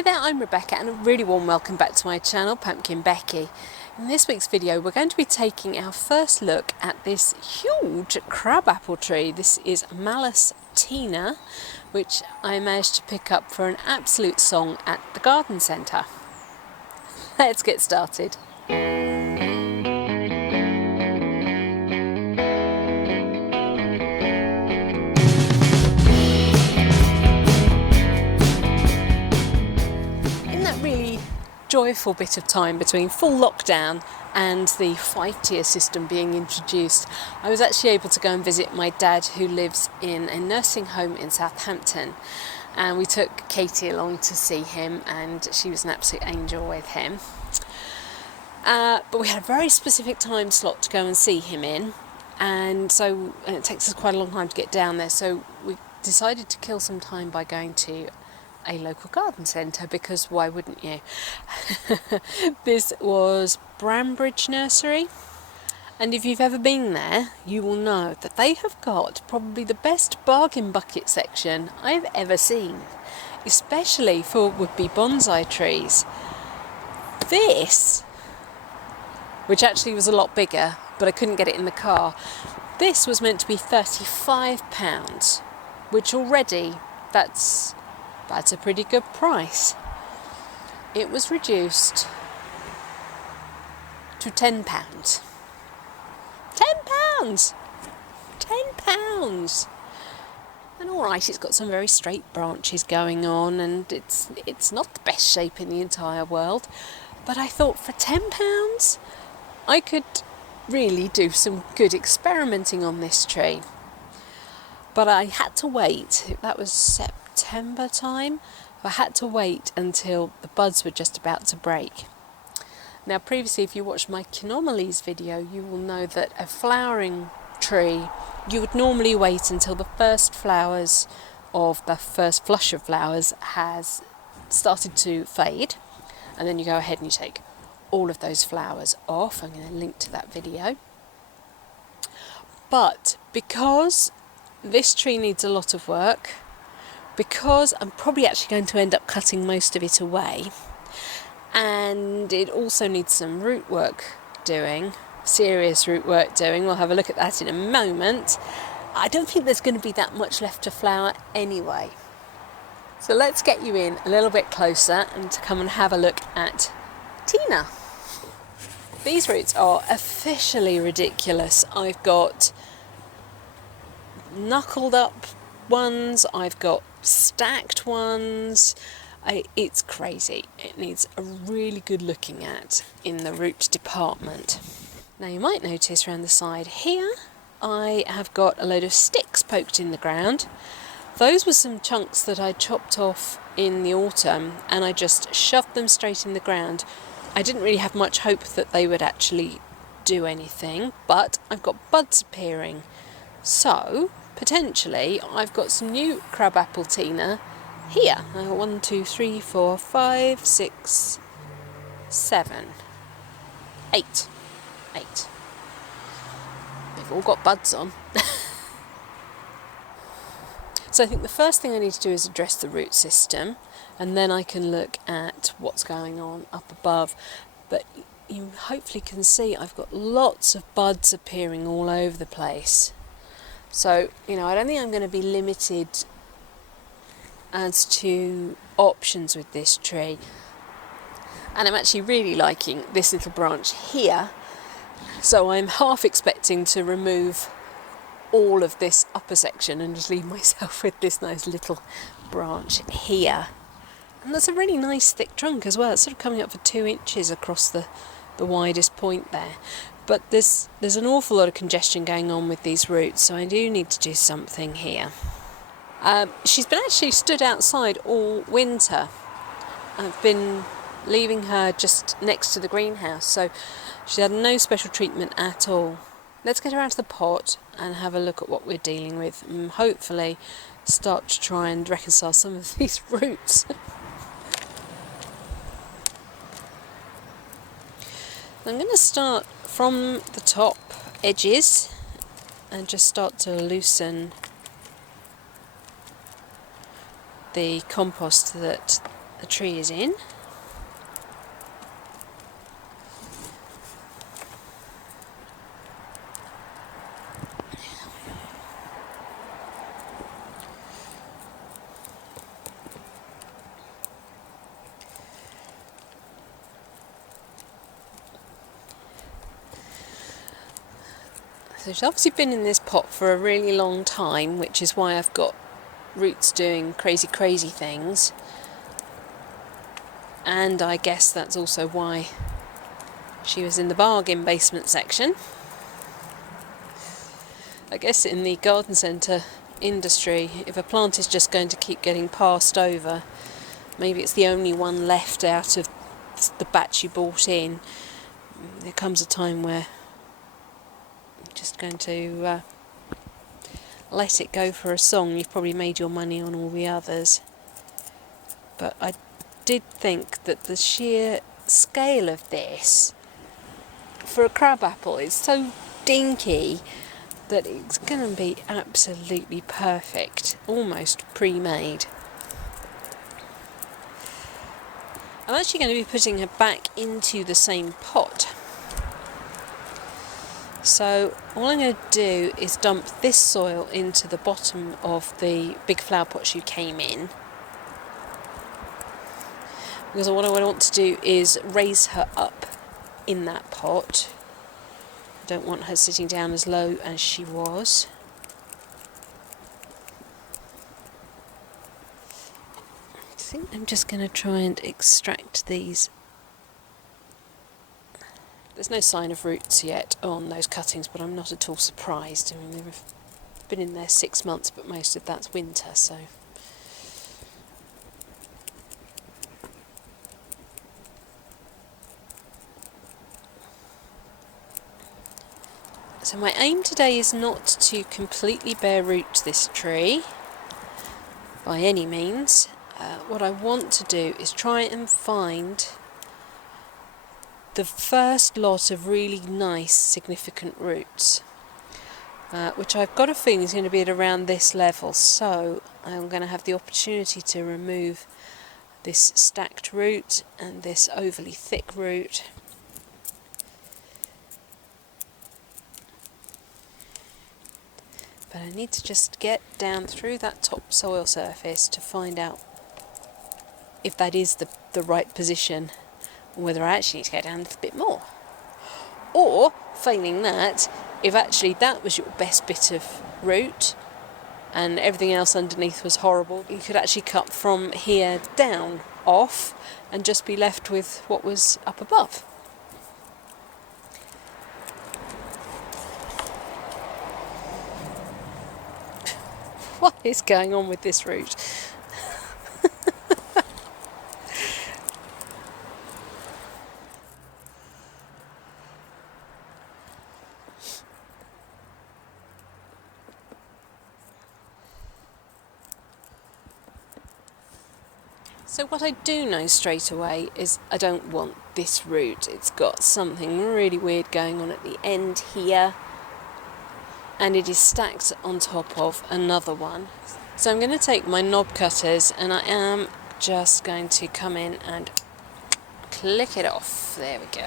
Hi there, I'm Rebecca and a really warm welcome back to my channel, PumpkinBecki. In this week's video we're going to be taking our first look at this huge crabapple tree. This is Malus Tina, which I managed to pick up for an absolute song at the garden centre. Let's get started. Joyful bit of time between full lockdown and the 5-tier system being introduced, I was actually able to go and visit my dad, who lives in a nursing home in Southampton, and we took Katie along to see him, and she was an absolute angel with him. But we had a very specific time slot to go and see him in, and it takes us quite a long time to get down there, so we decided to kill some time by going to a local garden centre, because why wouldn't you? This was Bramebridge Nursery, and if you've ever been there you will know that they have got probably the best bargain bucket section I've ever seen, especially for would-be bonsai trees. This, which actually was a lot bigger but I couldn't get it in the car, this was meant to be £35, which already that's a pretty good price. It was reduced to £10. £10! £10! And alright, it's got some very straight branches going on, and it's not the best shape in the entire world, but I thought for £10 I could really do some good experimenting on this tree. But I had to wait, that was September time. I had to wait until the buds were just about to break. Now previously, if you watched my Kinomalies video, you will know that a flowering tree, you would normally wait until the first flowers of the first flush of flowers has started to fade, and then you go ahead and you take all of those flowers off. I'm going to link to that video. But because this tree needs a lot of work, because I'm probably actually going to end up cutting most of it away, and it also needs some root work doing, serious root work doing, we'll have a look at that in a moment, I don't think there's going to be that much left to flower anyway. So let's get you in a little bit closer and to come and have a look at Tina. These roots are officially ridiculous. I've got knuckled up ones, I've got stacked ones. It's crazy. It needs a really good looking at in the root department. Now you might notice around the side here I have got a load of sticks poked in the ground. Those were some chunks that I chopped off in the autumn, and I just shoved them straight in the ground. I didn't really have much hope that they would actually do anything, but I've got buds appearing, so potentially I've got some new crabapple Tina here. 1, 2, 3, 4, 5, 6, 7, 8. They've all got buds on. So I think the first thing I need to do is address the root system, and then I can look at what's going on up above. But you hopefully can see I've got lots of buds appearing all over the place. So, I don't think I'm going to be limited as to options with this tree. And I'm actually really liking this little branch here. So I'm half expecting to remove all of this upper section and just leave myself with this nice little branch here. And that's a really nice thick trunk as well. It's sort of coming up for 2 inches across the widest point there. But there's an awful lot of congestion going on with these roots, so I do need to do something here. She's been actually stood outside all winter. I've been leaving her just next to the greenhouse, so she had no special treatment at all. Let's get her out of the pot and have a look at what we're dealing with, and hopefully start to try and reconcile some of these roots. I'm going to start from the top edges and just start to loosen the compost that the tree is in. So she's obviously been in this pot for a really long time, which is why I've got roots doing crazy things. And I guess that's also why she was in the bargain basement section. I guess in the garden centre industry, if a plant is just going to keep getting passed over, maybe it's the only one left out of the batch you bought in, there comes a time where you're just going to let it go for a song. You've probably made your money on all the others. But I did think that the sheer scale of this, for a crabapple, is so dinky that it's going to be absolutely perfect, almost pre-made. I'm actually going to be putting her back into the same pot. So all I'm going to do is dump this soil into the bottom of the big flower pot she came in. Because what I want to do is raise her up in that pot. I don't want her sitting down as low as she was. I think I'm just going to try and extract these. There's no sign of roots yet on those cuttings, but I'm not at all surprised. I mean, they've been in there 6 months, but most of that's winter, so. So my aim today is not to completely bare root this tree, by any means. What I want to do is try and find the first lot of really nice, significant roots, which I've got a feeling is going to be at around this level, so I'm going to have the opportunity to remove this stacked root and this overly thick root. But I need to just get down through that top soil surface to find out if that is the right position, or whether I actually need to go down a little bit more. Or, failing that, if actually that was your best bit of root and everything else underneath was horrible, you could actually cut from here down off and just be left with what was up above. What is going on with this root? So what I do know straight away is I don't want this root. It's got something really weird going on at the end here, and it is stacked on top of another one. So I'm going to take my knob cutters and I am just going to come in and click it off. There we go.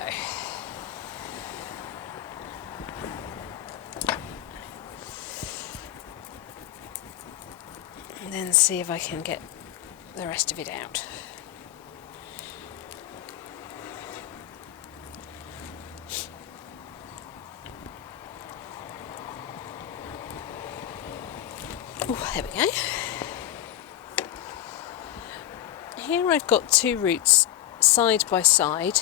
And then see if I can get the rest of it out. Oh, there we go. Here I've got two roots side by side.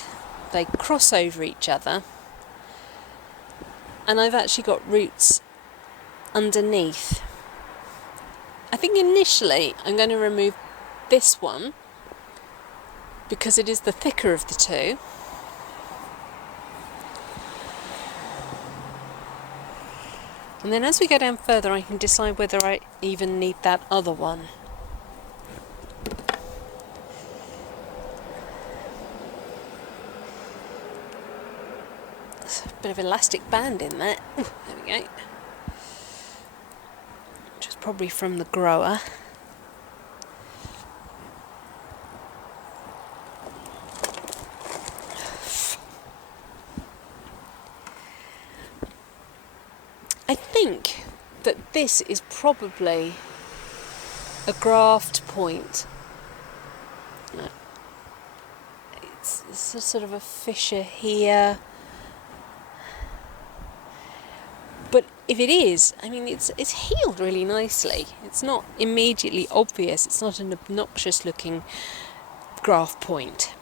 They cross over each other, and I've actually got roots underneath. I think initially I'm going to remove this one because it is the thicker of the two. And then as we go down further, I can decide whether I even need that other one. There's a bit of elastic band in there. Ooh, there we go. Which is probably from the grower. think that this is probably a graft point. It's a sort of a fissure here. But if it is, I mean, it's healed really nicely. It's not immediately obvious. It's not an obnoxious looking graft point.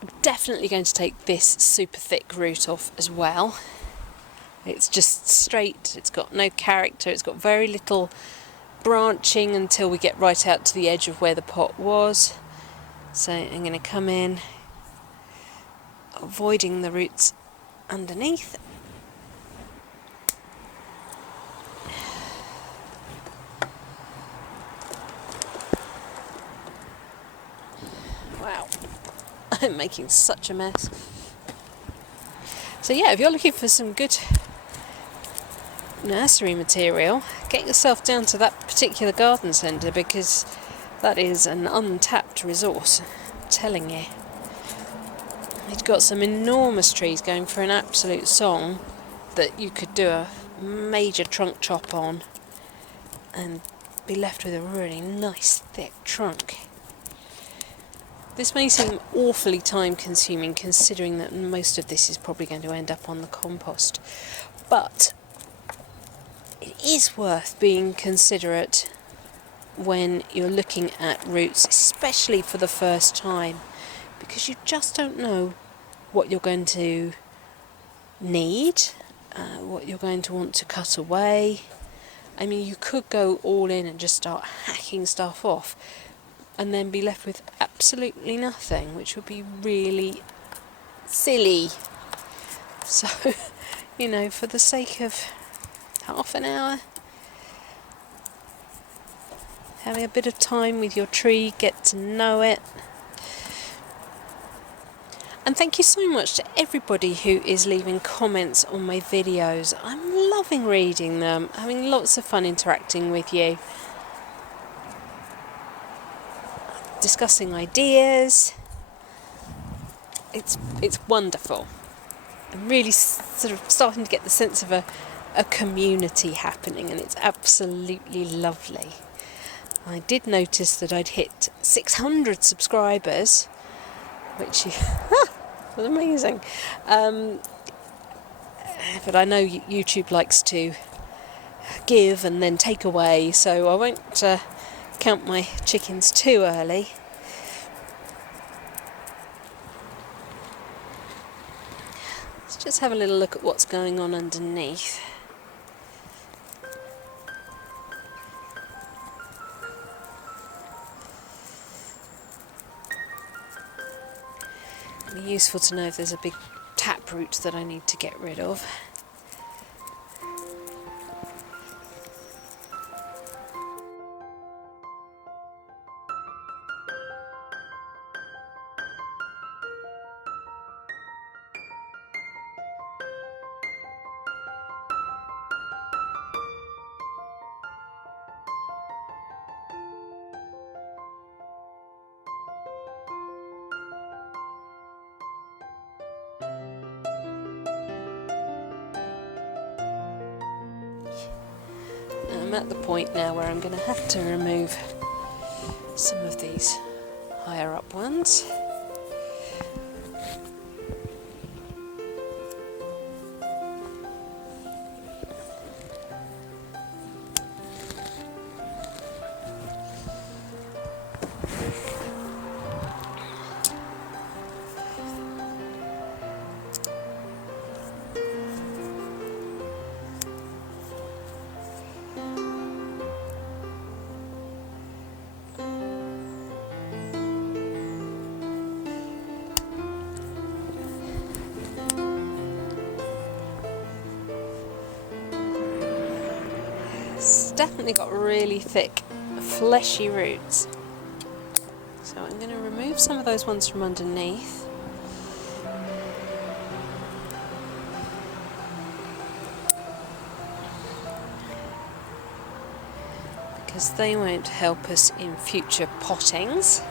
I'm definitely going to take this super thick root off as well. It's just straight, it's got no character, it's got very little branching until we get right out to the edge of where the pot was. So I'm going to come in, avoiding the roots underneath. Wow, I'm making such a mess. So yeah, if you're looking for some good nursery material, get yourself down to that particular garden centre, because that is an untapped resource, I'm telling you. It's got some enormous trees going for an absolute song that you could do a major trunk chop on and be left with a really nice thick trunk. This may seem awfully time consuming, considering that most of this is probably going to end up on the compost, but it is worth being considerate when you're looking at roots, especially for the first time, because you just don't know what you're going to need, what you're going to want to cut away. I mean, you could go all in and just start hacking stuff off and then be left with absolutely nothing, which would be really silly. So, you know, for the sake of half an hour, having a bit of time with your tree, get to know it. And thank you so much to everybody who is leaving comments on my videos. I'm loving reading them, having lots of fun interacting with you, discussing ideas. It's wonderful. I'm really sort of starting to get the sense of a community happening, and it's absolutely lovely. I did notice that I'd hit 600 subscribers, which was amazing. But I know YouTube likes to give and then take away, so I won't count my chickens too early. Let's just have a little look at what's going on underneath. It'd be useful to know if there's a big taproot that I need to get rid of. I'm at the point now where I'm going to have to remove some of these higher up ones. Definitely got really thick, fleshy roots. So I'm going to remove some of those ones from underneath. Because they won't help us in future pottings.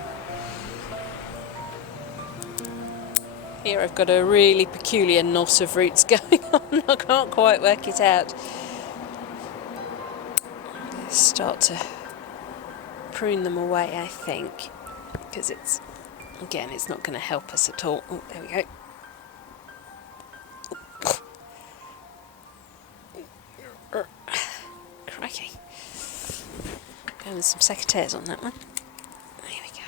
Here I've got a really peculiar knot of roots going on. I can't quite work it out. start to prune them away, I think, because it's not going to help us at all. Oh, there we go. Crikey. Going with some secateurs on that one. There we go.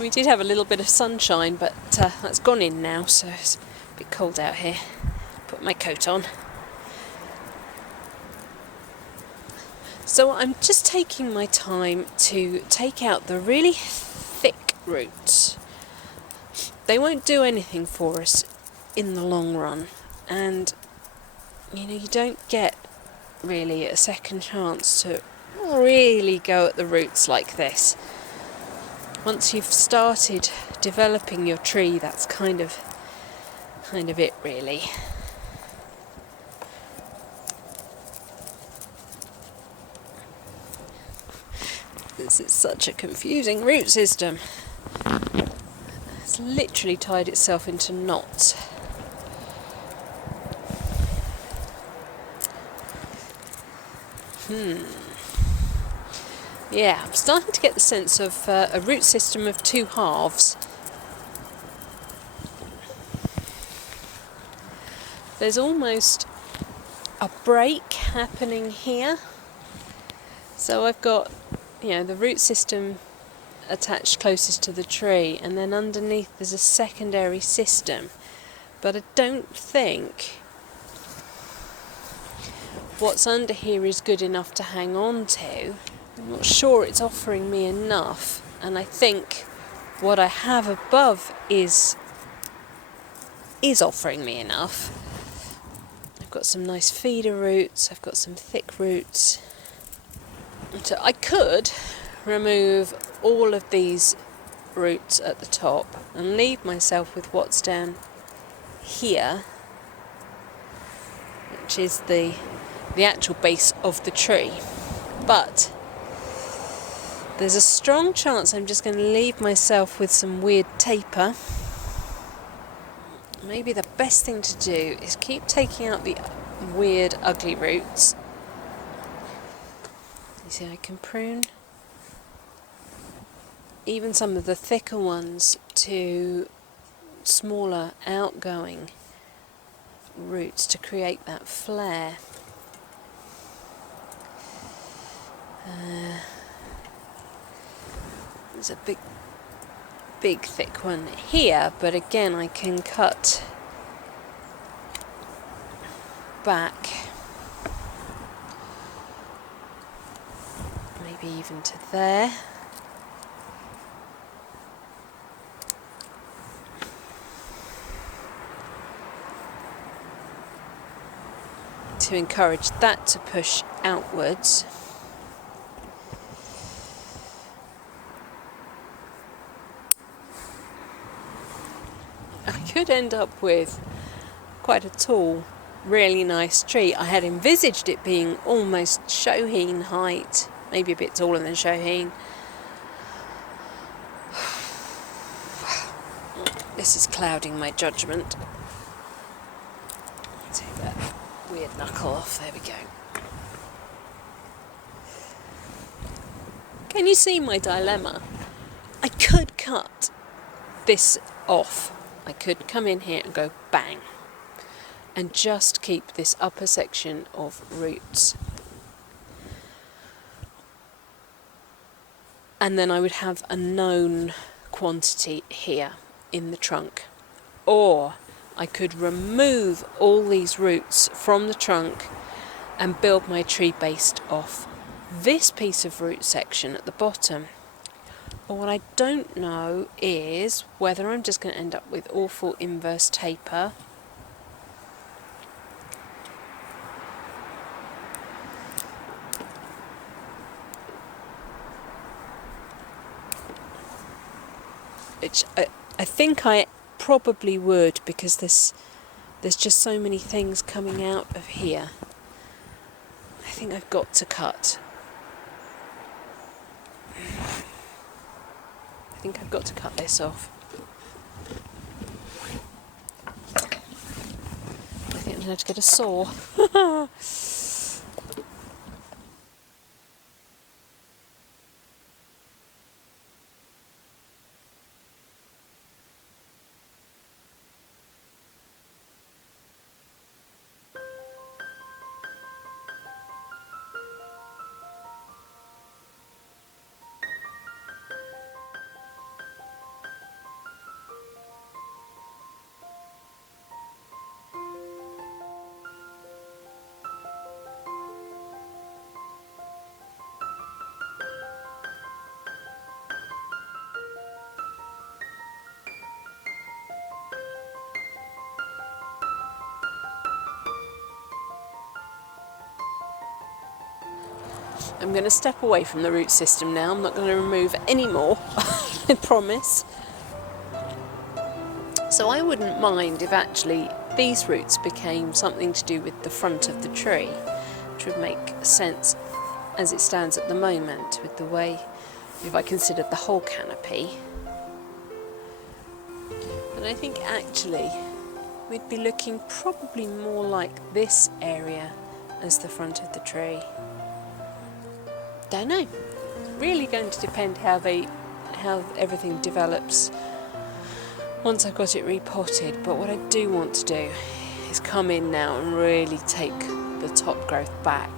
We did have a little bit of sunshine, but that's gone in now, so it's a bit cold out here. Put my coat on. So I'm just taking my time to take out the really thick roots. They won't do anything for us in the long run, and you don't get really a second chance to really go at the roots like this. Once you've started developing your tree, that's kind of it, really. This is such a confusing root system. It's literally tied itself into knots. Yeah, I'm starting to get the sense of a root system of two halves. There's almost a break happening here. So I've got, the root system attached closest to the tree, and then underneath there's a secondary system. But I don't think what's under here is good enough to hang on to. I'm not sure it's offering me enough, and I think what I have above is offering me enough. I've got some nice feeder roots, I've got some thick roots. So I could remove all of these roots at the top and leave myself with what's down here, which is the actual base of the tree. But there's a strong chance I'm just going to leave myself with some weird taper. Maybe the best thing to do is keep taking out the weird, ugly roots. You see, I can prune even some of the thicker ones to smaller, outgoing roots to create that flare. There's a big thick one here, but again I can cut back, maybe even to there. To encourage that to push outwards. I could end up with quite a tall, really nice tree. I had envisaged it being almost Shoheen height, maybe a bit taller than Shoheen. This is clouding my judgment. Take that weird knuckle off, there we go. Can you see my dilemma? I could cut this off. I could come in here and go bang and just keep this upper section of roots, and then I would have a known quantity here in the trunk. Or I could remove all these roots from the trunk and build my tree based off this piece of root section at the bottom. But what I don't know is whether I'm just going to end up with awful inverse taper, which I think I probably would, because there's just so many things coming out of here. I think I've got to cut. I think I've got to cut this off. I think I'm gonna have to get a saw. I'm going to step away from the root system now. I'm not going to remove any more, I promise. So I wouldn't mind if actually these roots became something to do with the front of the tree, which would make sense as it stands at the moment with the way, if I considered the whole canopy. And I think actually we'd be looking probably more like this area as the front of the tree. Don't know. It's really going to depend how everything develops once I've got it repotted. But what I do want to do is come in now and really take the top growth back.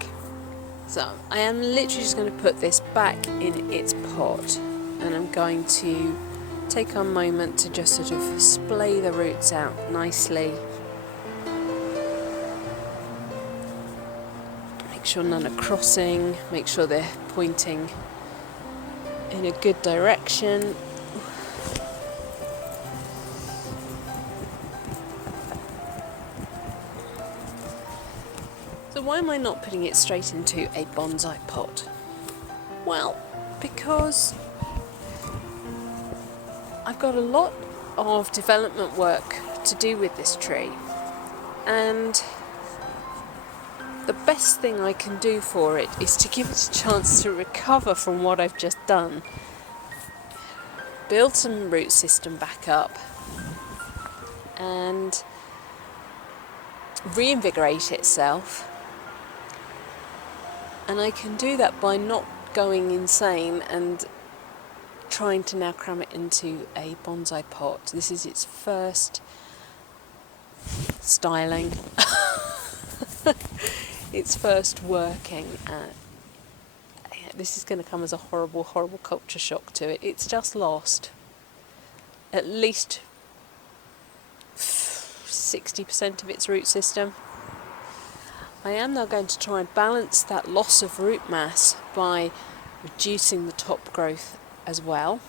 So I am literally just going to put this back in its pot, and I'm going to take a moment to just sort of splay the roots out nicely. Make sure none are crossing, make sure they're pointing in a good direction. So why am I not putting it straight into a bonsai pot? Well, because I've got a lot of development work to do with this tree, and the best thing I can do for it is to give it a chance to recover from what I've just done. Build some root system back up and reinvigorate itself. And I can do that by not going insane and trying to now cram it into a bonsai pot. This is its first styling. Its first working. This is going to come as a horrible, horrible culture shock to it. It's just lost at least 60% of its root system. I am now going to try and balance that loss of root mass by reducing the top growth as well.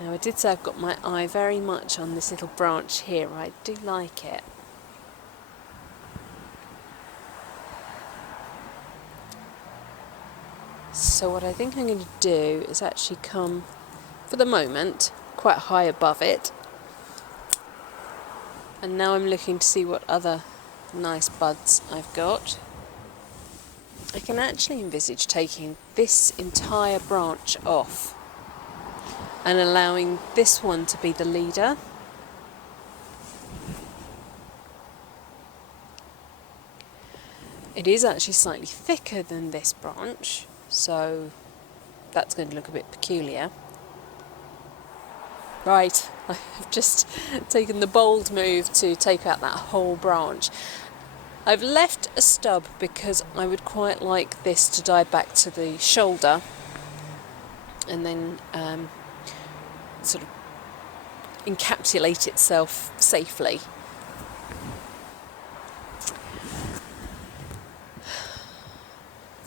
Now I did say I've got my eye very much on this little branch here. I do like it. So what I think I'm going to do is actually come, for the moment, quite high above it. And now I'm looking to see what other nice buds I've got. I can actually envisage taking this entire branch off and allowing this one to be the leader. It is actually slightly thicker than this branch, so that's going to look a bit peculiar. Right, I've just taken the bold move to take out that whole branch. I've left a stub because I would quite like this to die back to the shoulder and then sort of encapsulate itself safely.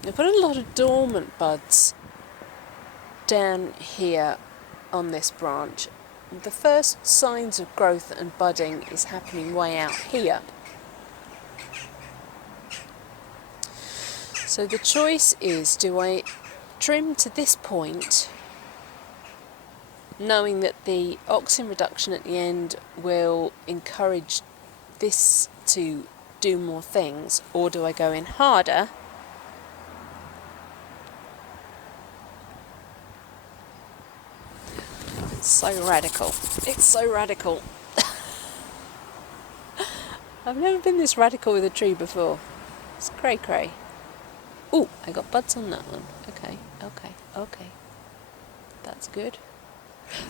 I put a lot of dormant buds down here on this branch. The first signs of growth and budding is happening way out here. So the choice is, do I trim to this point, knowing that the auxin reduction at the end will encourage this to do more things, or do I go in harder? It's so radical. It's so radical. I've never been this radical with a tree before. It's cray cray. Oh, I got buds on that one. Okay. That's good.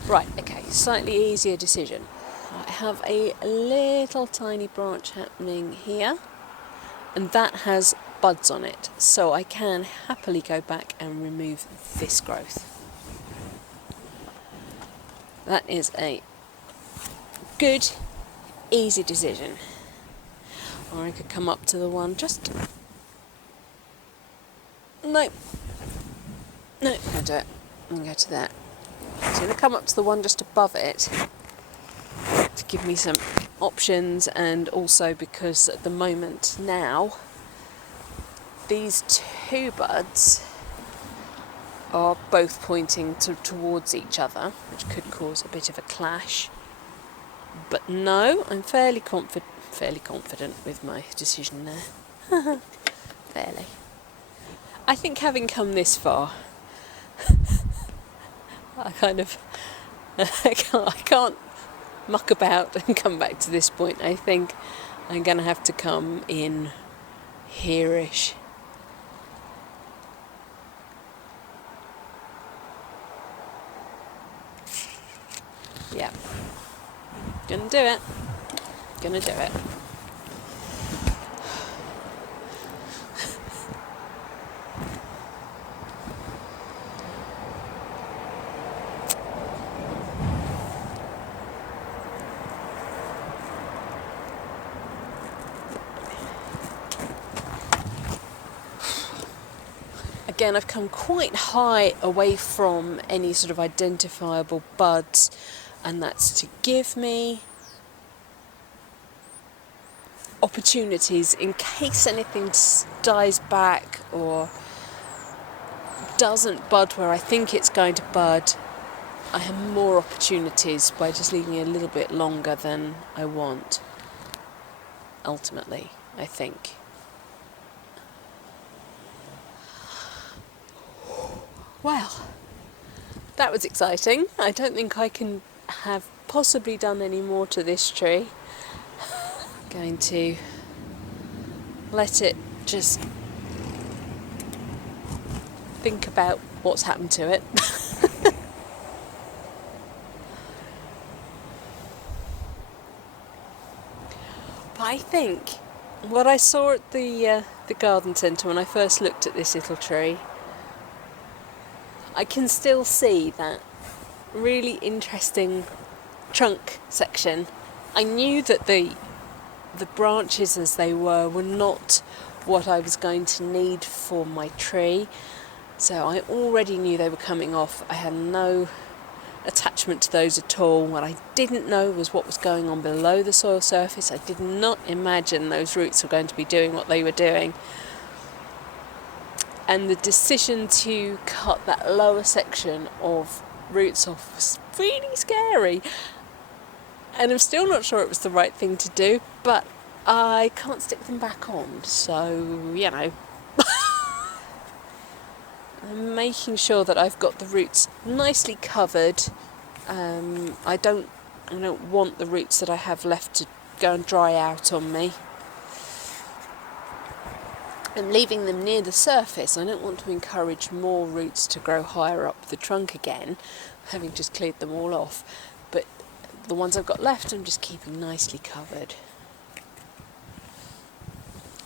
Right, okay, slightly easier decision. I have a little tiny branch happening here, and that has buds on it, so I can happily go back and remove this growth. That is a good, easy decision. Or I could come up to the one just... No, I'm going to do it. I'm going to go to that. So I'm going to come up to the one just above it to give me some options, and also because at the moment now these two buds are both pointing towards each other, which could cause a bit of a clash. But no, I'm fairly confident with my decision there. Fairly. I think having come this far, I can't muck about and come back to this point. I think I'm going to have to come in here-ish. Yeah. Gonna do it. Again, I've come quite high away from any sort of identifiable buds, and that's to give me opportunities in case anything dies back or doesn't bud where I think it's going to bud. I have more opportunities by just leaving it a little bit longer than I want, ultimately, I think. Well, that was exciting. I don't think I can have possibly done any more to this tree. Going to let it just think about what's happened to it. But I think what I saw at the garden centre when I first looked at this little tree, I can still see that really interesting trunk section. I knew that the branches as they were not what I was going to need for my tree, so I already knew they were coming off. I had no attachment to those at all. What I didn't know was what was going on below the soil surface. I did not imagine those roots were going to be doing what they were doing. And the decision to cut that lower section of roots off was really scary. And I'm still not sure it was the right thing to do, but I can't stick them back on, so, you know. I'm making sure that I've got the roots nicely covered. I don't want the roots that I have left to go and dry out on me. I'm leaving them near the surface. I don't want to encourage more roots to grow higher up the trunk again, having just cleared them all off. But the ones I've got left I'm just keeping nicely covered.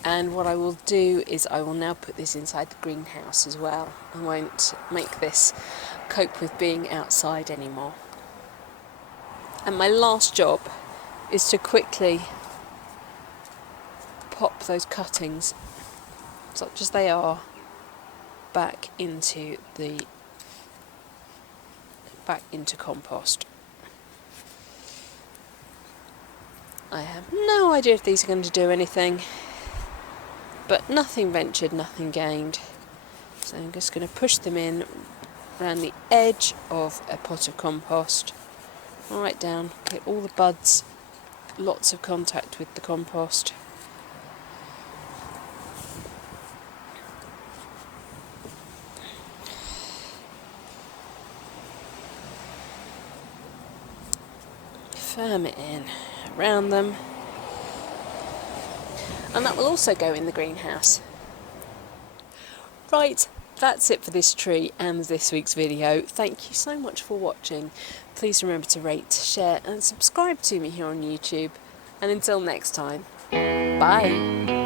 And what I will do is I will now put this inside the greenhouse as well. I won't make this cope with being outside anymore. And my last job is to quickly pop those cuttings, such as they are, back into compost. I have no idea if these are going to do anything, but nothing ventured, nothing gained. So I'm just going to push them in around the edge of a pot of compost, right down, get all the buds, lots of contact with the compost. Firm it in around them. and that will also go in the greenhouse. Right, that's it for this tree and this week's video. Thank you so much for watching. Please remember to rate, share and subscribe to me here on YouTube. And until next time, bye!